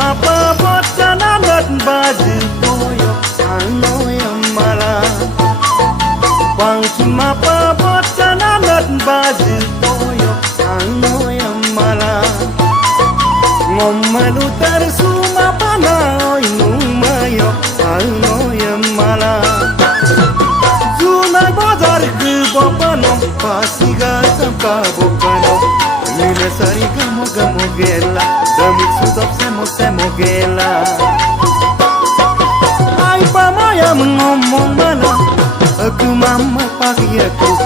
mapa bot kananat baju koyo anoyam mala Bangki mapa bot kananat baju koyo anoyam mala Ngomalu tersuma panaoy numayo anoyam mala Zunay bazar gubapano pasiga tamka bokano Nila sari gamo gamo gela Damit sudop semo gela Ay pamaya ngomong mana Aku mama pagi aku